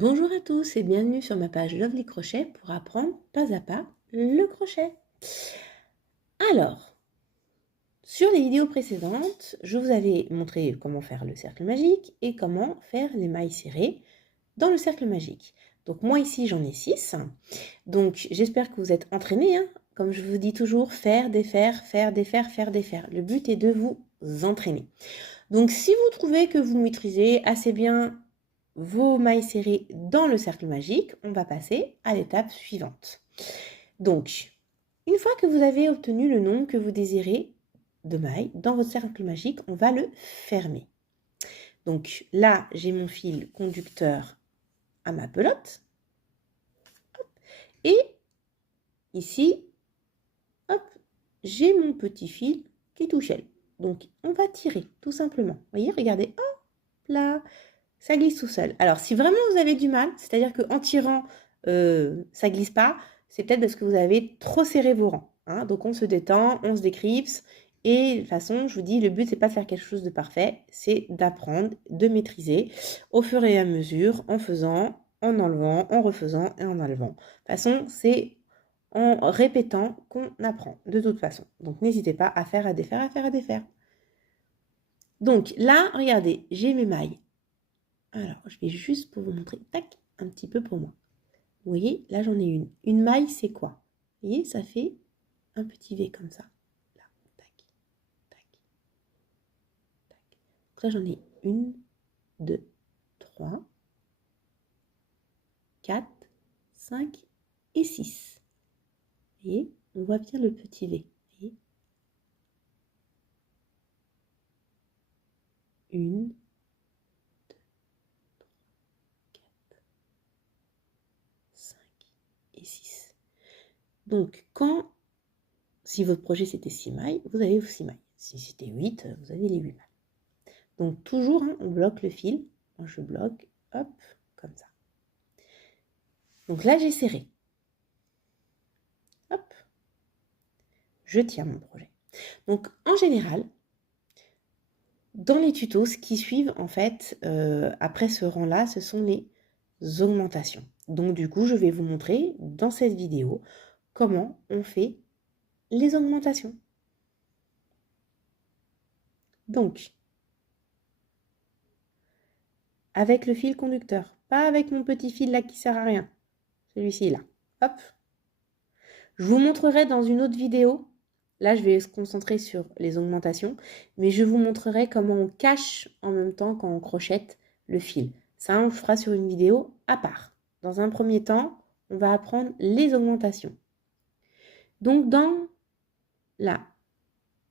Bonjour à tous et bienvenue sur ma page Lovely Crochet pour apprendre pas à pas le crochet. Alors, sur les vidéos précédentes, je vous avais montré comment faire le cercle magique et comment faire les mailles serrées dans le cercle magique. Donc moi ici j'en ai 6. Donc j'espère que vous êtes entraînés. Comme je vous dis toujours, faire, défaire, faire, défaire, faire, défaire. Le but est de vous entraîner. Donc si vous trouvez que vous maîtrisez assez bien vos mailles serrées dans le cercle magique, on va passer à l'étape suivante. Donc, une fois que vous avez obtenu le nombre que vous désirez de mailles dans votre cercle magique, on va le fermer. Donc là, j'ai mon fil conducteur à ma pelote. Et ici, hop, j'ai mon petit fil qui touche elle. Donc, on va tirer, tout simplement. Vous voyez, regardez, hop là, ça glisse tout seul. Alors, si vraiment vous avez du mal, c'est-à-dire qu'en tirant, ça glisse pas, c'est peut-être parce que vous avez trop serré vos rangs. Donc, on se détend, on se décrypse. Et de toute façon, je vous dis, le but, c'est pas de faire quelque chose de parfait, c'est d'apprendre, de maîtriser au fur et à mesure, en faisant, en enlevant, en refaisant et en enlevant. De toute façon, c'est en répétant qu'on apprend, de toute façon. Donc, n'hésitez pas à faire, à défaire, à faire, à défaire. Donc, là, regardez, j'ai mes mailles. Alors, je vais juste pour vous montrer, tac, un petit peu pour moi. Vous voyez, là j'en ai une. Une maille, c'est quoi? Vous voyez, ça fait un petit V comme ça. Là, tac, tac, tac. Donc là, j'en ai une, deux, trois, quatre, cinq et six. Vous voyez, on voit bien le petit V. Vous voyez, une, deux, quatre, cinq et six. Donc, si votre projet c'était 6 mailles, vous avez vos 6 mailles. Si c'était 8, vous avez les 8 mailles. Donc toujours, on bloque le fil. Moi, je bloque, hop, comme ça. Donc là, j'ai serré. Hop. Je tiens mon projet. Donc en général, dans les tutos, ce qui suivent, en fait, après ce rang-là, ce sont les augmentations. Donc du coup, je vais vous montrer dans cette vidéo comment on fait les augmentations. Donc, avec le fil conducteur, pas avec mon petit fil là qui sert à rien. Celui-ci là. Hop. Je vous montrerai dans une autre vidéo. Là, je vais se concentrer sur les augmentations, mais je vous montrerai comment on cache en même temps quand on crochette le fil. Ça, on le fera sur une vidéo à part. Dans un premier temps, on va apprendre les augmentations. Donc, là,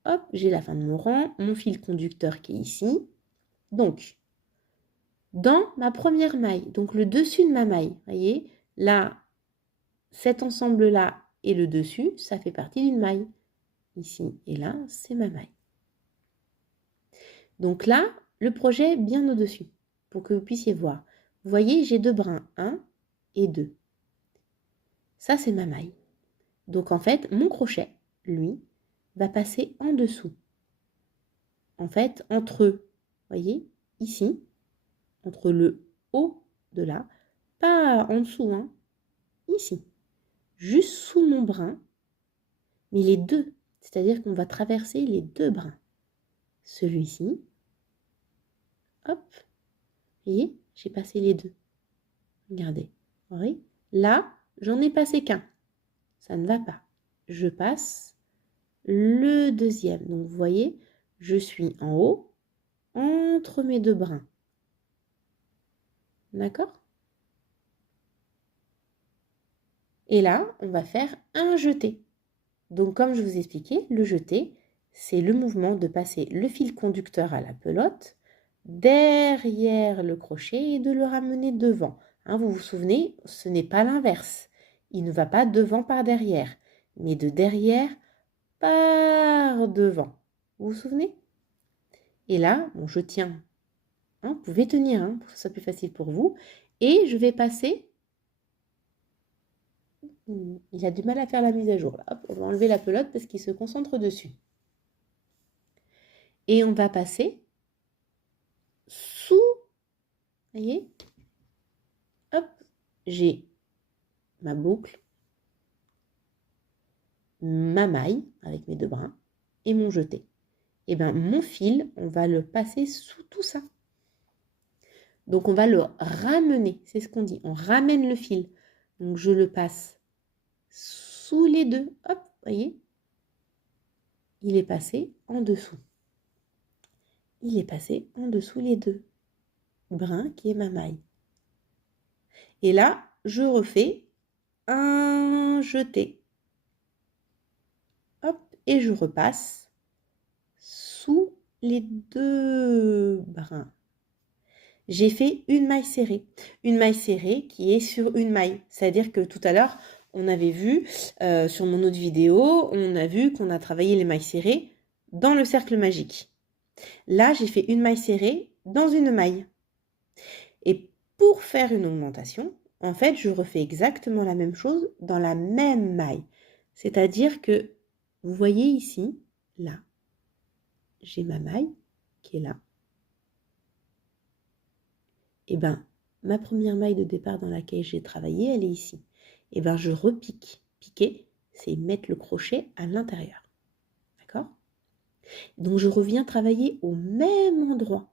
hop, j'ai la fin de mon rang, mon fil conducteur qui est ici. Donc, dans ma première maille, donc le dessus de ma maille, voyez, là, cet ensemble-là et le dessus, ça fait partie d'une maille. Ici et là, c'est ma maille. Donc là, le projet est bien au-dessus, pour que vous puissiez voir. Vous voyez, j'ai deux brins, 1 et 2. Ça, c'est ma maille. Donc en fait, mon crochet, lui, va passer en dessous. En fait, entre eux, vous voyez, ici, entre le haut de là, pas en dessous, ici, juste sous mon brin, mais les deux, c'est-à-dire qu'on va traverser les deux brins. Celui-ci, hop, vous voyez, j'ai passé les deux. Regardez, vous voyez, là, j'en ai passé qu'un. Ça ne va pas. Je passe le deuxième. Donc, vous voyez, je suis en haut, entre mes deux brins. D'accord? Et là, on va faire un jeté. Donc, comme je vous expliquais, le jeté, c'est le mouvement de passer le fil conducteur à la pelote derrière le crochet et de le ramener devant. Vous vous souvenez, ce n'est pas l'inverse. Il ne va pas devant par derrière, mais de derrière par devant. Vous vous souvenez? Et là, bon, je tiens. Vous pouvez tenir, pour que ce soit plus facile pour vous. Et je vais passer. Il a du mal à faire la mise à jour. Là. Hop, on va enlever la pelote parce qu'il se concentre dessus. Et on va passer sous. Vous voyez? Hop. j'ai ma boucle, ma maille avec mes 2 brins et mon jeté. Et bien mon fil, on va le passer sous tout ça. Donc on va le ramener, c'est ce qu'on dit, on ramène le fil. Donc je le passe sous les 2, hop, voyez, il est passé en dessous. Il est passé en dessous les 2 brins qui est ma maille. Et là, je refais un jeté. Hop, et je repasse sous les 2 brins. J'ai fait une maille serrée. Une maille serrée qui est sur une maille. C'est-à-dire que tout à l'heure, on avait vu, sur mon autre vidéo, on a vu qu'on a travaillé les mailles serrées dans le cercle magique. Là, j'ai fait une maille serrée dans une maille. Et pour faire une augmentation, en fait, je refais exactement la même chose dans la même maille. C'est-à-dire que, vous voyez ici, là, j'ai ma maille qui est là. Et bien, ma première maille de départ dans laquelle j'ai travaillé, elle est ici. Et bien, je repique. Piquer, c'est mettre le crochet à l'intérieur. D'accord? Donc, je reviens travailler au même endroit.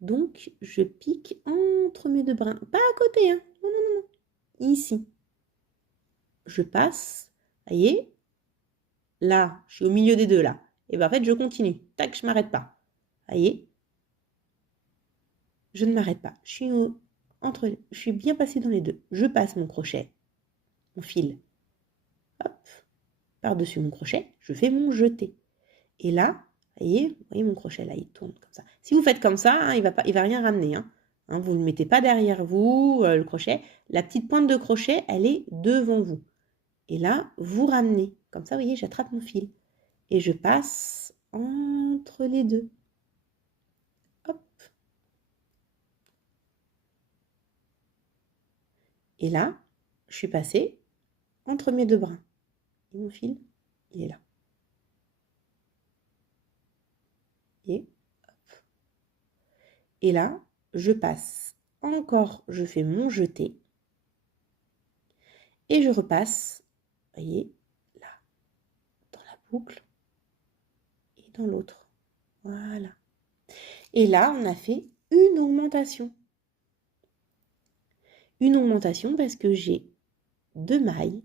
Donc, je pique entre mes 2 brins. Pas à côté, hein? Non, non, non, non. Ici. Je passe. Voyez? Là, je suis au milieu des 2, là. Et bien, en fait, je continue. Tac, je ne m'arrête pas. Voyez? Je ne m'arrête pas. Je suis bien passée dans les 2. Je passe mon crochet, mon fil, hop, par-dessus mon crochet, je fais mon jeté. Et là, vous voyez mon crochet, là, il tourne comme ça. Si vous faites comme ça, hein, il va rien ramener. Vous ne le mettez pas derrière vous, le crochet. La petite pointe de crochet, elle est devant vous. Et là, vous ramenez. Comme ça, vous voyez, j'attrape mon fil. Et je passe entre les 2. Hop. Et là, je suis passée entre mes 2 brins. Et mon fil, il est là. Et là, je passe encore, je fais mon jeté. Et je repasse, vous voyez, là, dans la boucle et dans l'autre. Voilà. Et là, on a fait une augmentation. Une augmentation parce que j'ai 2 mailles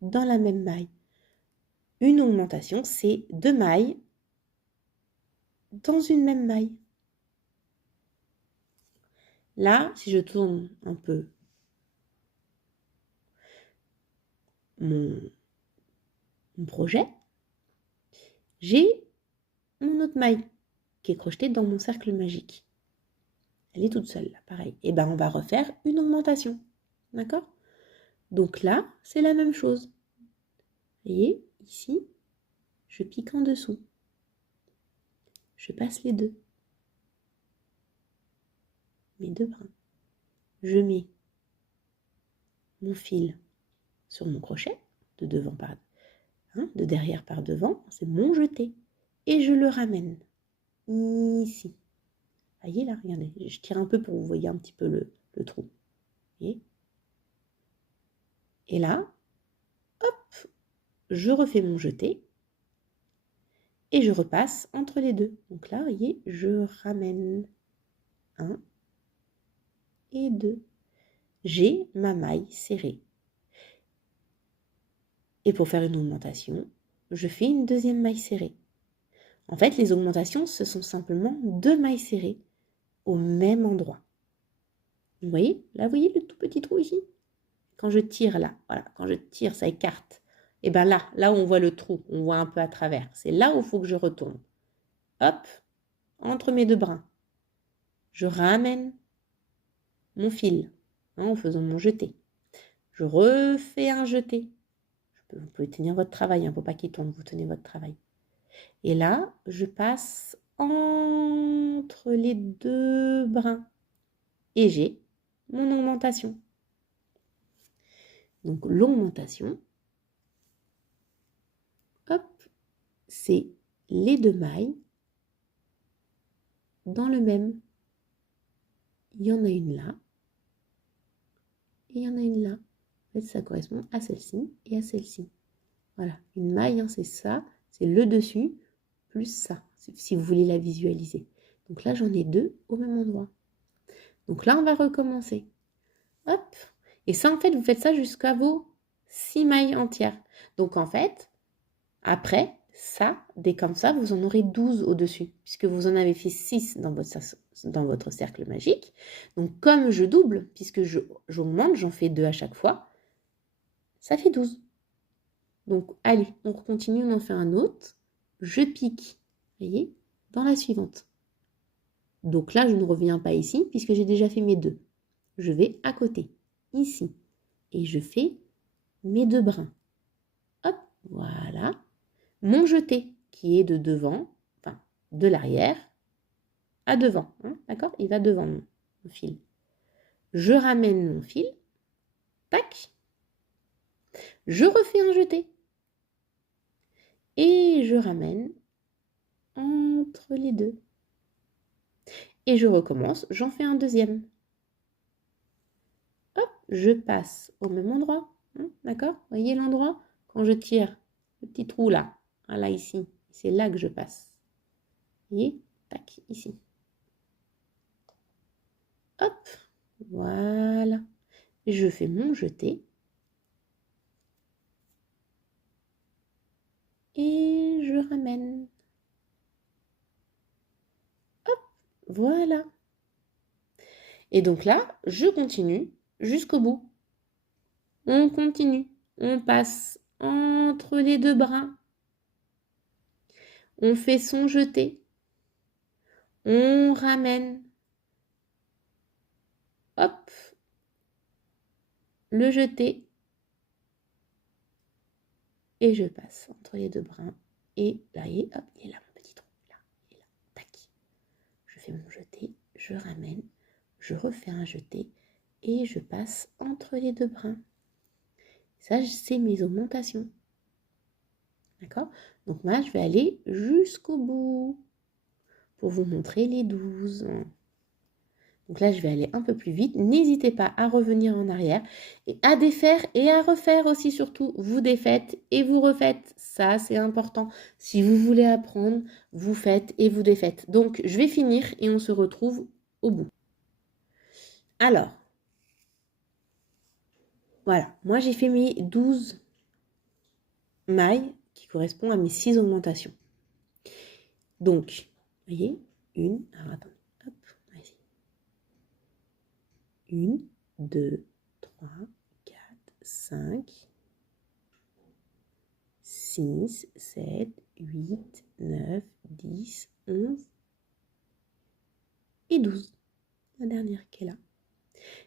dans la même maille. Une augmentation, c'est 2 mailles dans une même maille. Là, si je tourne un peu mon projet, j'ai mon autre maille qui est crochetée dans mon cercle magique. Elle est toute seule, là, pareil. Et bien, on va refaire une augmentation. D'accord? Donc là, c'est la même chose. Vous voyez, ici, je pique en dessous. Je passe les 2. Mes 2 brins. Je mets mon fil sur mon crochet, de devant par de derrière par devant, c'est mon jeté. Et je le ramène ici. Vous voyez là, regardez, je tire un peu pour que vous voyez un petit peu le trou. Voyez. Et là, hop, je refais mon jeté. Et je repasse entre les 2. Donc là, vous voyez, je ramène 1 et 2. J'ai ma maille serrée. Et pour faire une augmentation, je fais une deuxième maille serrée. En fait, les augmentations, ce sont simplement 2 mailles serrées au même endroit. Vous voyez? Là, vous voyez le tout petit trou ici? Quand je tire là, voilà, quand je tire, ça écarte. Et bien là où on voit le trou, on voit un peu à travers. C'est là où il faut que je retourne. Hop, entre mes 2 brins. Je ramène mon fil en faisant mon jeté. Je refais un jeté. Vous pouvez tenir votre travail, il ne faut pas qu'il tombe, vous tenez votre travail. Et là, je passe entre les 2 brins. Et j'ai mon augmentation. Donc l'augmentation, hop, c'est les 2 mailles dans le même. Il y en a une là et il y en a une là. En fait, ça correspond à celle-ci et à celle-ci. Voilà, une maille, hein, c'est ça, c'est le dessus plus ça, si vous voulez la visualiser. Donc là, j'en ai 2 au même endroit. Donc là, on va recommencer. Hop. Et ça, en fait, vous faites ça jusqu'à vos 6 mailles entières. Donc en fait, après, ça, dès comme ça, vous en aurez 12 au-dessus, puisque vous en avez fait 6 dans votre cercle magique. Donc comme je double, puisque j'augmente, j'en fais 2 à chaque fois, ça fait 12. Donc allez, on continue, on en fait un autre. Je pique, vous voyez, dans la suivante. Donc là, je ne reviens pas ici, puisque j'ai déjà fait mes 2. Je vais à côté, ici, et je fais mes 2 brins. Hop, voilà. Mon jeté, qui est de devant, enfin de l'arrière, à devant, hein, d'accord? Il va devant mon fil. Je ramène mon fil, tac, je refais un jeté. Et je ramène entre les 2. Et je recommence, j'en fais un deuxième. Hop, je passe au même endroit, hein, d'accord? Voyez l'endroit? Quand je tire le petit trou là, hein, là ici, c'est là que je passe. Vous voyez? Tac, ici. Hop, voilà. Je fais mon jeté. Et je ramène. Hop, voilà. Et donc là, je continue jusqu'au bout. On continue. On passe entre les 2 brins. On fait son jeté. On ramène. Hop. Le jeté. Et je passe entre les 2 brins. Et là, hop, il est là mon petit trou. Là, il est là. Tac. Je fais mon jeté. Je ramène. Je refais un jeté. Et je passe entre les 2 brins. Ça, c'est mes augmentations. D'accord? Donc là, je vais aller jusqu'au bout pour vous montrer les 12. Donc là, je vais aller un peu plus vite. N'hésitez pas à revenir en arrière et à défaire et à refaire aussi surtout. Vous défaites et vous refaites. Ça, c'est important. Si vous voulez apprendre, vous faites et vous défaites. Donc, je vais finir et on se retrouve au bout. Alors, voilà. Moi, j'ai fait mes 12 mailles qui correspondent à mes 6 augmentations. Donc, vous voyez, une, alors attendez, hop, vas-y. 1, 2, 3, 4, 5, 6, 7, 8, 9, 10, 11 et 12. La dernière qui est là.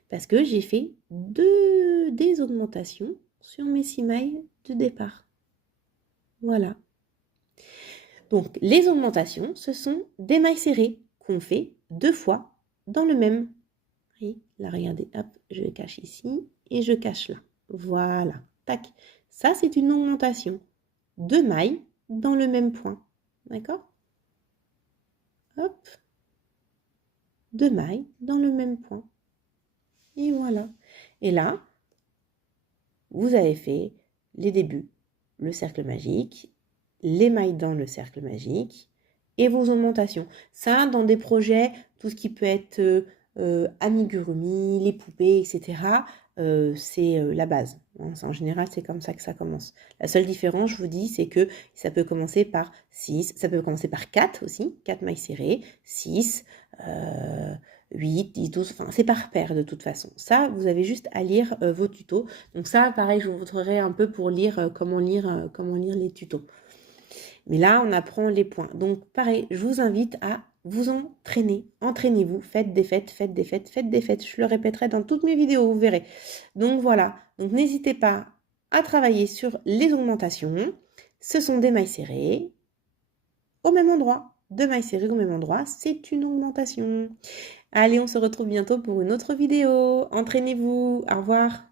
Parce que j'ai fait des augmentations sur mes 6 mailles de départ. Voilà. Donc, les augmentations, ce sont des mailles serrées qu'on fait 2 fois dans le même. Et là, regardez, hop, je cache ici et je cache là. Voilà, tac. Ça, c'est une augmentation. 2 mailles dans le même point. D'accord? Hop. 2 mailles dans le même point. Et voilà. Et là, vous avez fait les débuts, le cercle magique, les mailles dans le cercle magique et vos augmentations. Ça, dans des projets, tout ce qui peut être amigurumi, les poupées, etc., c'est la base. En général, c'est comme ça que ça commence. La seule différence, je vous dis, c'est que ça peut commencer par 6, ça peut commencer par 4 aussi, 4 mailles serrées, 6, 8, 10, 12, enfin c'est par paire de toute façon. Ça, vous avez juste à lire vos tutos. Donc ça, pareil, je vous montrerai un peu pour lire comment lire les tutos. Mais là, on apprend les points. Donc pareil, je vous invite à vous entraîner. Entraînez-vous, faites des fêtes, faites des fêtes, faites des fêtes. Je le répéterai dans toutes mes vidéos, vous verrez. Donc voilà, donc n'hésitez pas à travailler sur les augmentations. Ce sont des mailles serrées au même endroit. 2 mailles serrées au même endroit, c'est une augmentation. Allez, on se retrouve bientôt pour une autre vidéo. Entraînez-vous. Au revoir.